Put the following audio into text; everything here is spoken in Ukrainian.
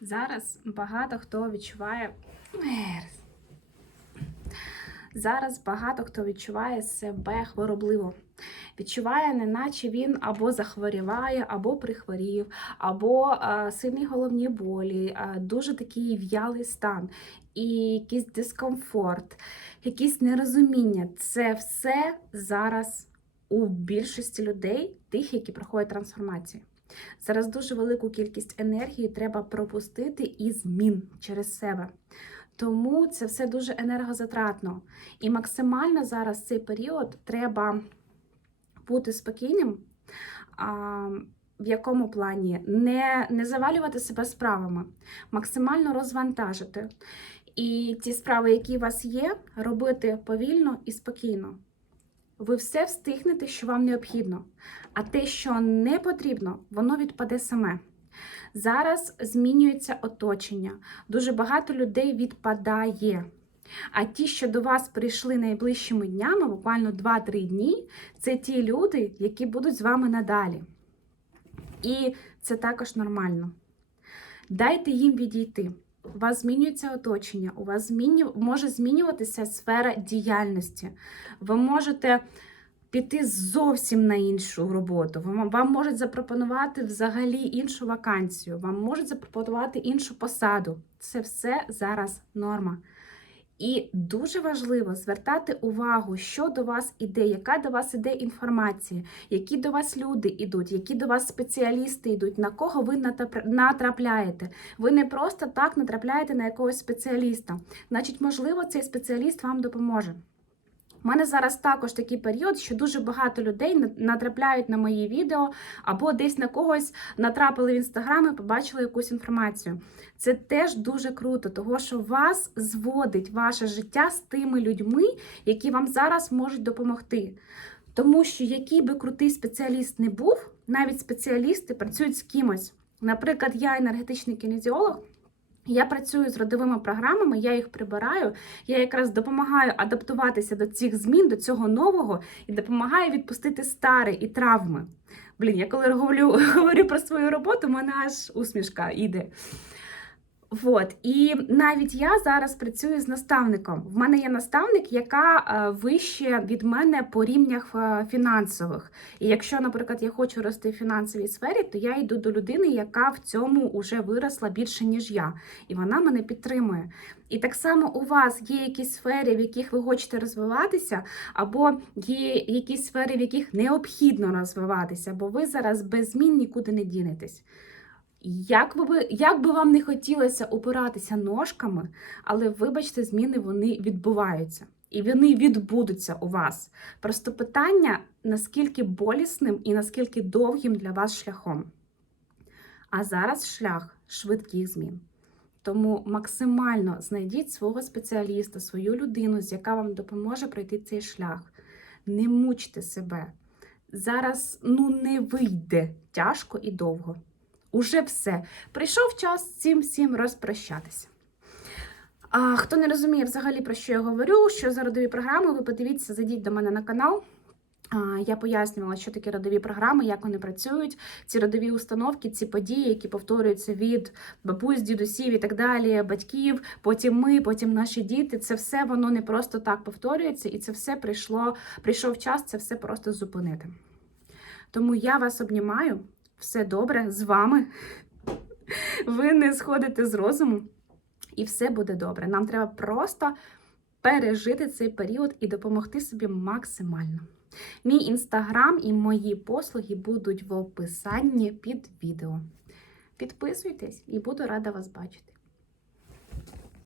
Зараз багато хто відчуває. Зараз багато хто відчуває себе хворобливо. Відчуває, неначе він або захворіває, або прихворів, або е, сильні головні болі, е, дуже такий в'ялий стан, і якийсь дискомфорт, якісь нерозуміння. Це все зараз у більшості людей, тих, які проходять трансформацію. Зараз дуже велику кількість енергії треба пропустити і змін через себе. Тому це все дуже енергозатратно. І максимально зараз цей період треба бути спокійним. А, в якому плані? Не, не завалювати себе справами, максимально розвантажити. І ті справи, які у вас є, робити повільно і спокійно. Ви все встигнете, що вам необхідно. А те, що не потрібно, воно відпаде саме. Зараз змінюється оточення. Дуже багато людей відпадає. А ті, що до вас прийшли найближчими днями, буквально 2-3 дні, це ті люди, які будуть з вами надалі. І це також нормально. Дайте їм відійти. У вас змінюється оточення, у вас зміню... може змінюватися сфера діяльності. Ви можете піти зовсім на іншу роботу. Вам, вам можуть запропонувати взагалі іншу вакансію, вам можуть запропонувати іншу посаду. Це все зараз норма. І дуже важливо звертати увагу, що до вас іде, яка до вас іде інформація, які до вас люди йдуть, які до вас спеціалісти йдуть, на кого ви натрапляєте. Ви не просто так натрапляєте на якогось спеціаліста. Значить, можливо, цей спеціаліст вам допоможе. У мене зараз також такий період, що дуже багато людей натрапляють на мої відео або десь на когось натрапили в інстаграм і побачили якусь інформацію. Це теж дуже круто, того що вас зводить ваше життя з тими людьми, які вам зараз можуть допомогти. Тому що який би крутий спеціаліст не був, навіть спеціалісти працюють з кимось. Наприклад, я енергетичний кінезіолог. Я працюю з родовими програмами, я їх прибираю. Я якраз допомагаю адаптуватися до цих змін, до цього нового і допомагаю відпустити старе і травми. Блін, я коли говорю, говорю про свою роботу, мене аж усмішка іде. Вот. І навіть я зараз працюю з наставником. В мене є наставник, яка е, вище від мене по рівнях е, фінансових. І якщо, наприклад, я хочу рости в фінансовій сфері, то я йду до людини, яка в цьому вже виросла більше, ніж я. І вона мене підтримує. І так само у вас є якісь сфери, в яких ви хочете розвиватися, або є якісь сфери, в яких необхідно розвиватися, бо ви зараз без змін нікуди не дінетесь. Як би, як би вам не хотілося опиратися ножками, але вибачте, зміни вони відбуваються. І вони відбудуться у вас. Просто питання, наскільки болісним і наскільки довгим для вас шляхом. А зараз шлях швидких змін. Тому максимально знайдіть свого спеціаліста, свою людину, з яка вам допоможе пройти цей шлях. Не мучте себе. Зараз ну не вийде тяжко і довго. Уже все. Прийшов час цим всім розпрощатися. А хто не розуміє взагалі про що я говорю, що за родові програми, ви подивіться, зайдіть до мене на канал. Я пояснювала, що таке родові програми, як вони працюють, ці родові установки, ці події, які повторюються від бабусь, дідусів і так далі, батьків, потім ми, потім наші діти. Це все воно не просто так повторюється, і це все прийшло, прийшов час це все просто зупинити. Тому я вас обнімаю, все добре з вами. Ви не сходите з розуму, і все буде добре. Нам треба просто пережити цей період і допомогти собі максимально. Мій інстаграм і мої послуги будуть в описанні під відео. Підписуйтесь і буду рада вас бачити.